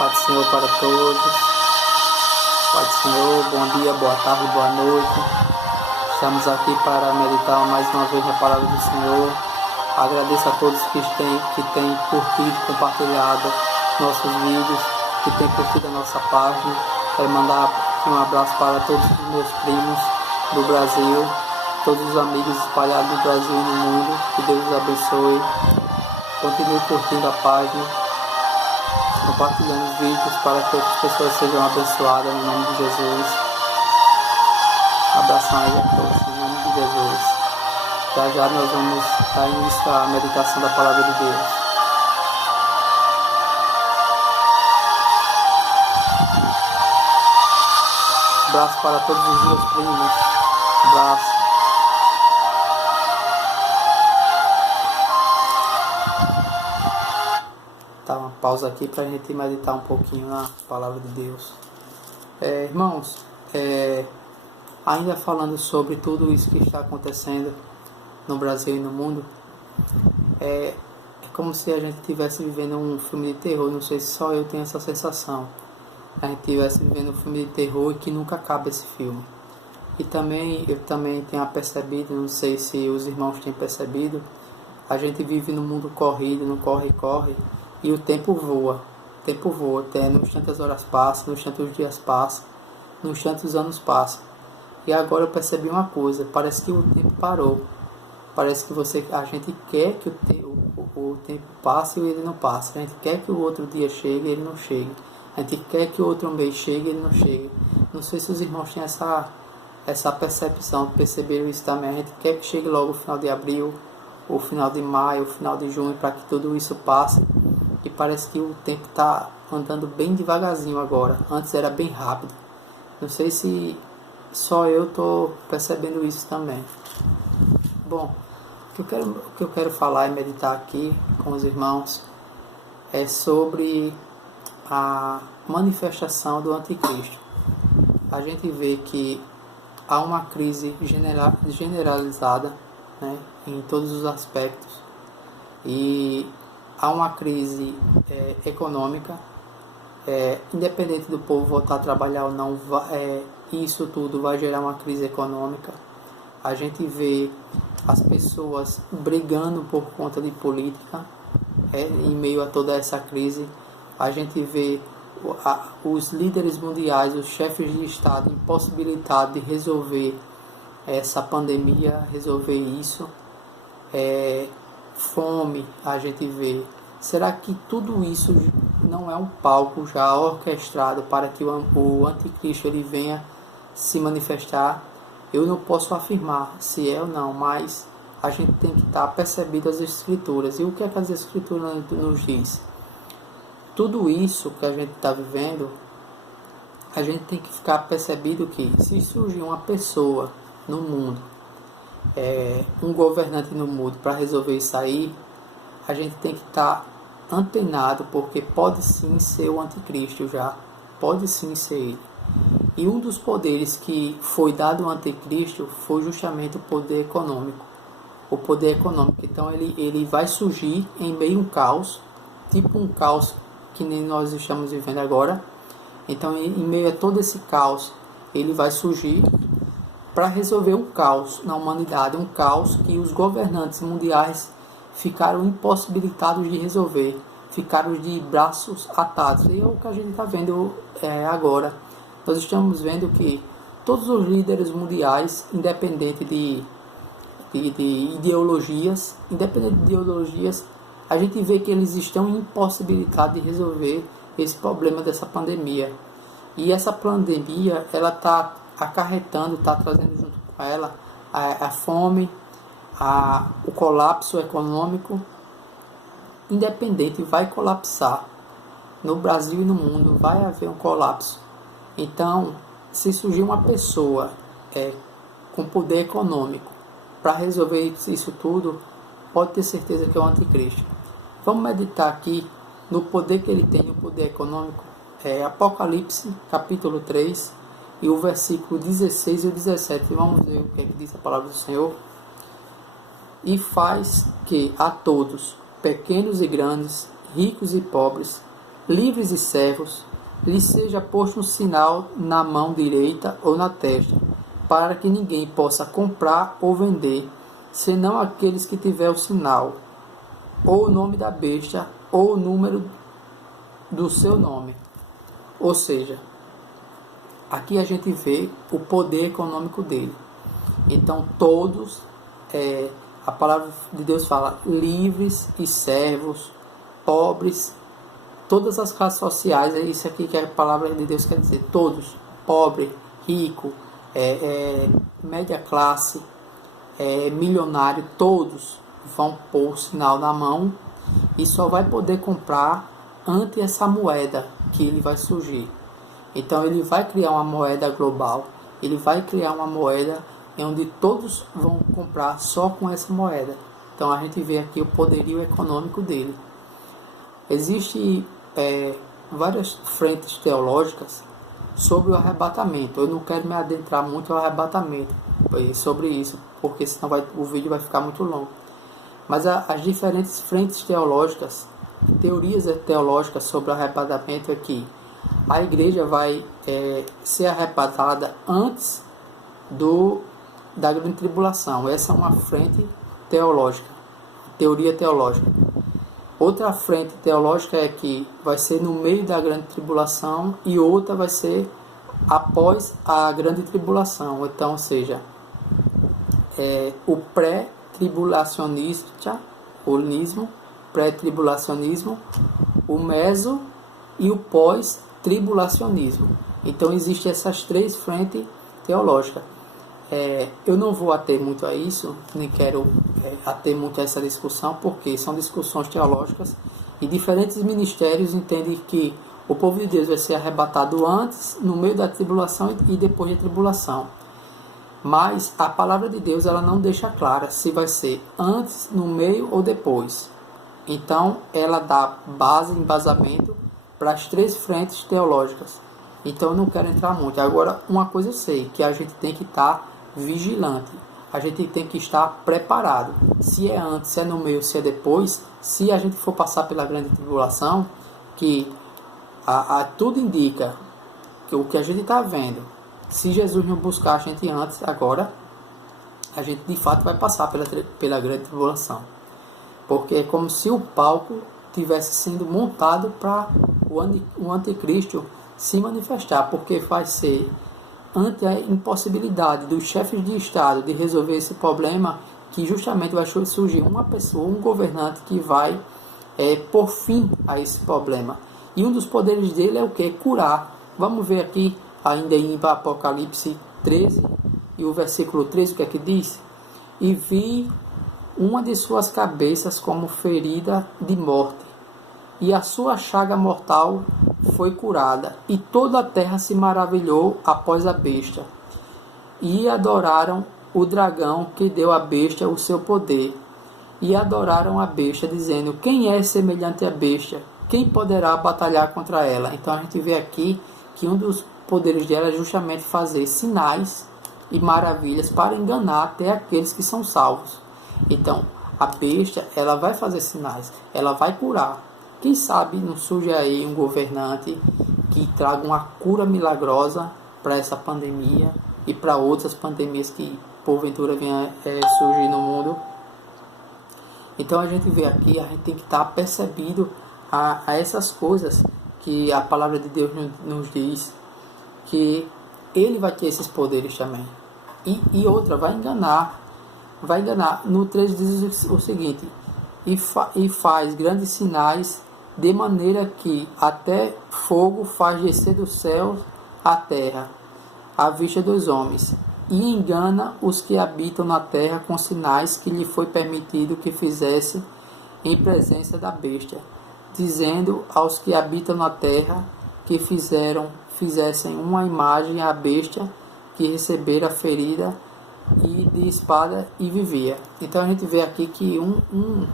Pai do Senhor para todos. Pai do Senhor, bom dia, boa tarde, boa noite. Estamos aqui para meditar mais uma vez a palavra do Senhor. Agradeço a todos que têm curtido, compartilhado nossos vídeos, que têm curtido a nossa página. Quero mandar aqui um abraço para todos os meus primos do Brasil, todos os amigos espalhados no Brasil e no mundo. Que Deus os abençoe. Continue curtindo a página, compartilhando os vídeos para que outras pessoas sejam abençoadas no nome de Jesus. Abração aí a todos em nome de Jesus. Já nós vamos dar início à meditação da palavra de Deus. Abraço para todos os meus primos. Abraço. Tá, uma pausa aqui para a gente meditar um pouquinho na palavra de Deus. Irmãos, ainda falando sobre tudo isso que está acontecendo no Brasil e no mundo, é como se a gente estivesse vivendo um filme de terror. Não sei se só eu tenho essa sensação. A gente estivesse vivendo um filme de terror e que nunca acaba esse filme. E eu também tenho percebido, não sei se os irmãos têm percebido, a gente vive num mundo corrido, no corre-corre, e o tempo voa. Até no instante as horas passam, no instante os dias passam, no instante os anos passam. E agora eu percebi uma coisa, parece que o tempo parou. Parece que a gente quer que o tempo passe e ele não passe. A gente quer que o outro dia chegue e ele não chegue. A gente quer que o outro mês chegue e ele não chegue. Não sei se os irmãos têm essa percepção, perceberam isso também. A gente quer que chegue logo o final de abril, o final de maio, o final de junho, para que tudo isso passe. E parece que o tempo está andando bem devagarzinho agora. Antes era bem rápido. Não sei se só eu estou percebendo isso também. Bom, o que eu quero falar e meditar aqui com os irmãos é sobre a manifestação do anticristo. A gente vê que há uma crise generalizada, né, em todos os aspectos, e há uma crise econômica, independente do povo voltar a trabalhar ou não, isso tudo vai gerar uma crise econômica. A gente vê as pessoas brigando por conta de política, em meio a toda essa crise. A gente vê os líderes mundiais, os chefes de Estado impossibilitados de resolver essa pandemia, resolver isso. Fome, a gente vê. Será que tudo isso não é um palco já orquestrado para que o anticristo ele venha se manifestar? Eu não posso afirmar se é ou não, mas a gente tem que estar percebido as escrituras. E o que é que as escrituras nos diz? Tudo isso que a gente está vivendo, a gente tem que ficar percebido que se surgir uma pessoa no mundo, um governante no mundo para resolver isso aí, a gente tem que estar antenado, porque pode sim ser o anticristo já, pode sim ser ele. E um dos poderes que foi dado ao anticristo foi justamente o poder econômico. O poder econômico, então ele vai surgir em meio a um caos, tipo um caos que nem nós estamos vivendo agora. Então em meio a todo esse caos, ele vai surgir para resolver um caos na humanidade, um caos que os governantes mundiais ficaram impossibilitados de resolver, ficaram de braços atados. E é o que a gente está vendo agora. Nós estamos vendo que todos os líderes mundiais, independente de ideologias, a gente vê que eles estão impossibilitados de resolver esse problema dessa pandemia. E essa pandemia, ela está acarretando, está trazendo junto com ela a fome, o colapso econômico. Independente, vai colapsar. No Brasil e no mundo vai haver um colapso. Então, se surgir uma pessoa com poder econômico para resolver isso tudo, pode ter certeza que é o anticristo. Vamos meditar aqui no poder que ele tem, o poder econômico. Apocalipse, capítulo 3, e o versículo 16 e o 17. Vamos ver o que diz a palavra do Senhor. E faz que a todos, pequenos e grandes, ricos e pobres, livres e servos, lhes seja posto um sinal na mão direita ou na testa, para que ninguém possa comprar ou vender, senão aqueles que tiver o sinal, ou o nome da besta, ou o número do seu nome. Ou seja, aqui a gente vê o poder econômico dele. Então todos, a palavra de Deus fala, livres e servos, pobres, todas as classes sociais, é isso aqui que a palavra de Deus quer dizer, todos, pobre, rico, média classe, milionário, todos vão pôr o sinal na mão e só vai poder comprar ante essa moeda que ele vai surgir. Então ele vai criar uma moeda global, ele vai criar uma moeda onde todos vão comprar só com essa moeda. Então a gente vê aqui o poderio econômico dele. Existem várias frentes teológicas sobre o arrebatamento. Eu não quero me adentrar muito ao arrebatamento sobre isso, porque senão o vídeo vai ficar muito longo. Mas as diferentes frentes teológicas, teorias teológicas sobre o arrebatamento é que a igreja vai ser arrebatada antes da grande tribulação. Essa é uma frente teológica, teoria teológica. Outra frente teológica é que vai ser no meio da grande tribulação e outra vai ser após a grande tribulação. Então, ou seja, o pré-tribulacionismo, o meso e o pós-tribulacionismo. Então, existem essas três frentes teológicas. Eu não vou ater muito a isso, nem quero ater muito a essa discussão, porque são discussões teológicas e diferentes ministérios entendem que o povo de Deus vai ser arrebatado antes, no meio da tribulação e depois da tribulação. Mas a palavra de Deus ela não deixa clara se vai ser antes, no meio ou depois. Então ela dá embasamento para as três frentes teológicas. Então eu não quero entrar muito. Agora, uma coisa eu sei, que a gente tem que estar vigilante. A gente tem que estar preparado. Se é antes, se é no meio, se é depois, se a gente for passar pela grande tribulação, que tudo indica que o que a gente está vendo, se Jesus não buscar a gente antes, agora, a gente de fato vai passar pela grande tribulação. Porque é como se o palco tivesse sendo montado para o anticristo se manifestar, porque vai ser ante a impossibilidade dos chefes de Estado de resolver esse problema, que justamente vai surgir uma pessoa, um governante que vai pôr fim a esse problema. E um dos poderes dele é o que? Curar. Vamos ver aqui, ainda em Apocalipse 13, e o versículo 13, o que é que diz? E vi uma de suas cabeças como ferida de morte, e a sua chaga mortal foi curada, e toda a terra se maravilhou após a besta. E adoraram o dragão que deu à besta o seu poder. E adoraram a besta, dizendo, quem é semelhante à besta? Quem poderá batalhar contra ela? Então a gente vê aqui que um dos poderes dela é justamente fazer sinais e maravilhas para enganar até aqueles que são salvos. Então a besta, ela vai fazer sinais, ela vai curar. Quem sabe não surge aí um governante que traga uma cura milagrosa para essa pandemia e para outras pandemias que porventura venham surgir no mundo. Então a gente vê aqui, a gente tem que estar percebido a essas coisas que a palavra de Deus nos diz, que ele vai ter esses poderes também. E outra, vai enganar. No 3 diz o seguinte, e faz grandes sinais, de maneira que até fogo faz descer do céu a terra, à vista dos homens, e engana os que habitam na terra com sinais que lhe foi permitido que fizesse em presença da besta, dizendo aos que habitam na terra que fizessem uma imagem à besta que recebera a ferida e de espada e vivia. Então a gente vê aqui que um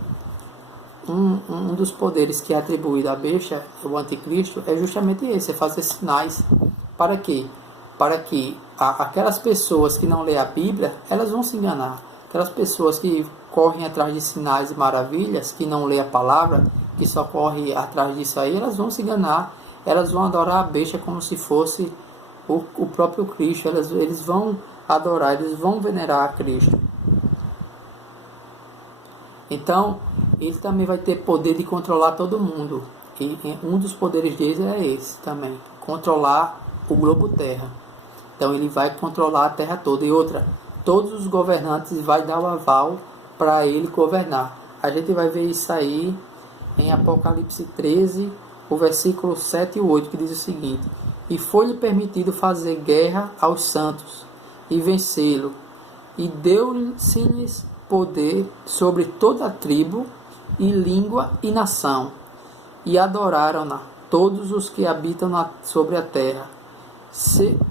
dos poderes que é atribuído à besta, o anticristo, é justamente esse, é fazer sinais. Para quê? Para que aquelas pessoas que não lêem a Bíblia, elas vão se enganar. Aquelas pessoas que correm atrás de sinais e maravilhas, que não lêem a palavra, que só corre atrás disso aí, elas vão se enganar, elas vão adorar a besta como se fosse o próprio Cristo, eles vão adorar, eles vão venerar a Cristo. Então, ele também vai ter poder de controlar todo mundo. E um dos poderes dele é esse também, controlar o globo terra. Então ele vai controlar a terra toda. E outra, todos os governantes vai dar o aval para ele governar. A gente vai ver isso aí em Apocalipse 13, o versículo 7 e 8, que diz o seguinte: e foi-lhe permitido fazer guerra aos santos e vencê-lo, e deu-lhes poder sobre toda a tribo e língua e nação, e adoraram-na todos os que habitam sobre a terra,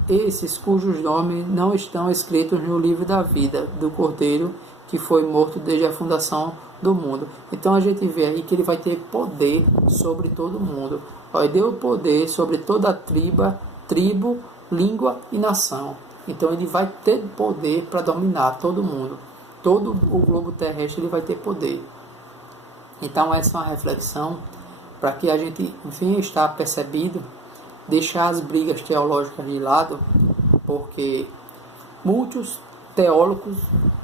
esses cujos nomes não estão escritos no livro da vida do Cordeiro, que foi morto desde a fundação do mundo. Então a gente vê aí que ele vai ter poder sobre todo mundo. Ele deu poder sobre toda a tribo, língua e nação. Então ele vai ter poder para dominar todo mundo. Todo o globo terrestre ele vai ter poder. Então essa é uma reflexão para que a gente venha estar percebido, deixar as brigas teológicas de lado, porque muitos teólogos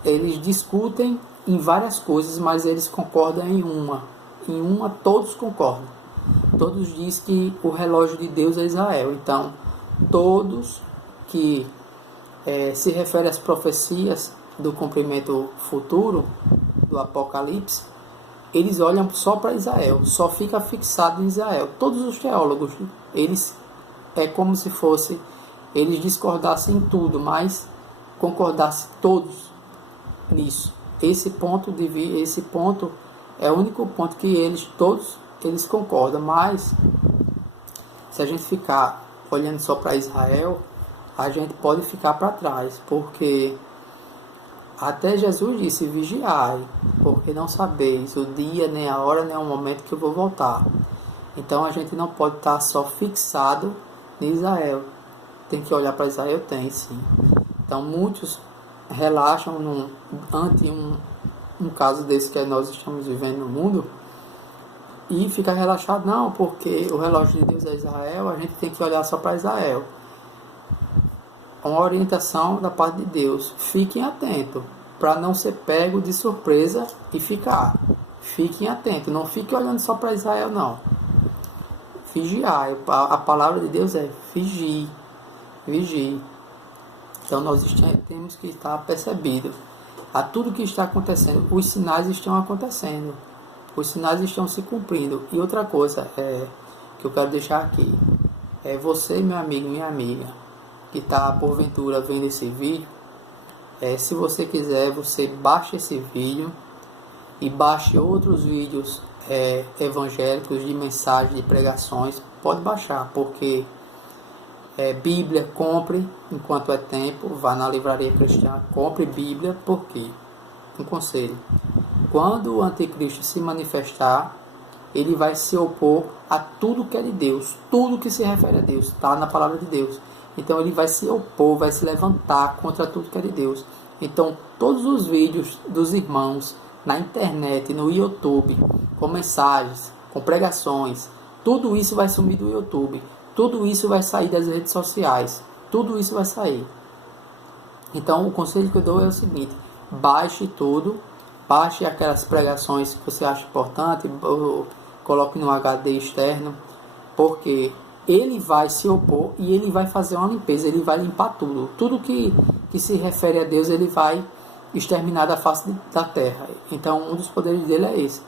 eles discutem em várias coisas, mas eles concordam em uma. Em uma todos concordam. Todos dizem que o relógio de Deus é Israel. Então, todos que se referem às profecias do cumprimento futuro do Apocalipse, eles olham só para Israel, só fica fixado em Israel. Todos os teólogos, eles é como se fosse, eles discordassem em tudo, mas concordassem todos nisso. Esse ponto é o único ponto que todos eles concordam, mas se a gente ficar olhando só para Israel, a gente pode ficar para trás, porque até Jesus disse: vigiai, porque não sabeis o dia, nem a hora, nem o momento que eu vou voltar. Então a gente não pode estar só fixado em Israel. Tem que olhar para Israel? Tem sim. Então muitos relaxam ante um caso desse que nós estamos vivendo no mundo e fica relaxado, não, porque o relógio de Deus é Israel, a gente tem que olhar só para Israel. Uma orientação da parte de Deus: fiquem atentos para não ser pego de surpresa e ficar. Fiquem atentos, não fiquem olhando só para Israel, não. Vigiar, a palavra de Deus é vigie. Então nós temos que estar percebidos a tudo que está acontecendo. Os sinais estão acontecendo, os sinais estão se cumprindo. E outra coisa que eu quero deixar aqui é você, meu amigo, minha amiga, que está porventura vendo esse vídeo, se você quiser, você baixa esse vídeo e baixe outros vídeos evangélicos de mensagens, de pregações. Pode baixar, porque Bíblia, compre enquanto é tempo. Vá na livraria cristã, compre Bíblia, porque um conselho: quando o anticristo se manifestar, ele vai se opor a tudo que é de Deus, tudo que se refere a Deus, está na palavra de Deus. Então ele vai se opor, vai se levantar contra tudo que é de Deus. Então todos os vídeos dos irmãos na internet, no YouTube, com mensagens, com pregações, tudo isso vai sumir do YouTube. Tudo isso vai sair das redes sociais. Tudo isso vai sair. Então o conselho que eu dou é o seguinte: baixe tudo. Baixe aquelas pregações que você acha importante, coloque no HD externo, porque ele vai se opor e ele vai fazer uma limpeza, ele vai limpar tudo. Tudo que se refere a Deus, ele vai exterminar da face da terra. Então um dos poderes dele é esse.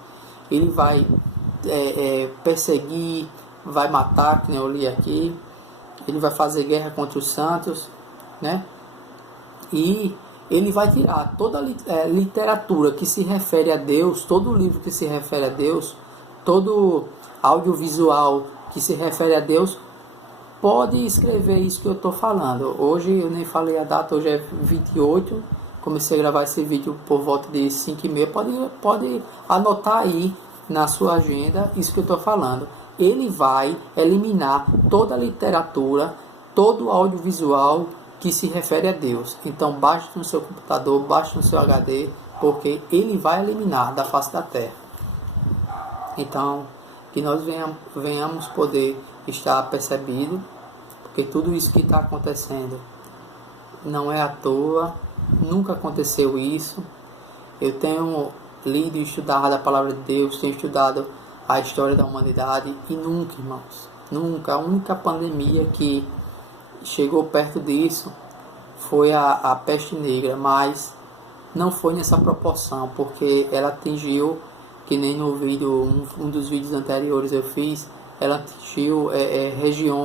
Ele vai perseguir, vai matar, que nem eu li aqui. Ele vai fazer guerra contra os santos, né? E ele vai tirar toda a literatura que se refere a Deus, todo livro que se refere a Deus, todo audiovisual que se refere a Deus. Pode escrever isso que eu estou falando. Hoje eu nem falei a data, hoje é 28. Comecei a gravar esse vídeo por volta de 5h30. Pode anotar aí na sua agenda isso que eu estou falando. Ele vai eliminar toda a literatura, todo o audiovisual que se refere a Deus. Então baixe no seu computador, baixe no seu HD, porque ele vai eliminar da face da terra. Então que nós venhamos poder estar percebido, porque tudo isso que está acontecendo não é à toa, nunca aconteceu isso. Eu tenho lido e estudado a palavra de Deus, tenho estudado a história da humanidade e nunca, irmãos, nunca, a única pandemia que chegou perto disso foi a peste negra, mas não foi nessa proporção, porque ela atingiu, que nem no vídeo, um dos vídeos anteriores eu fiz, ela atingiu regiões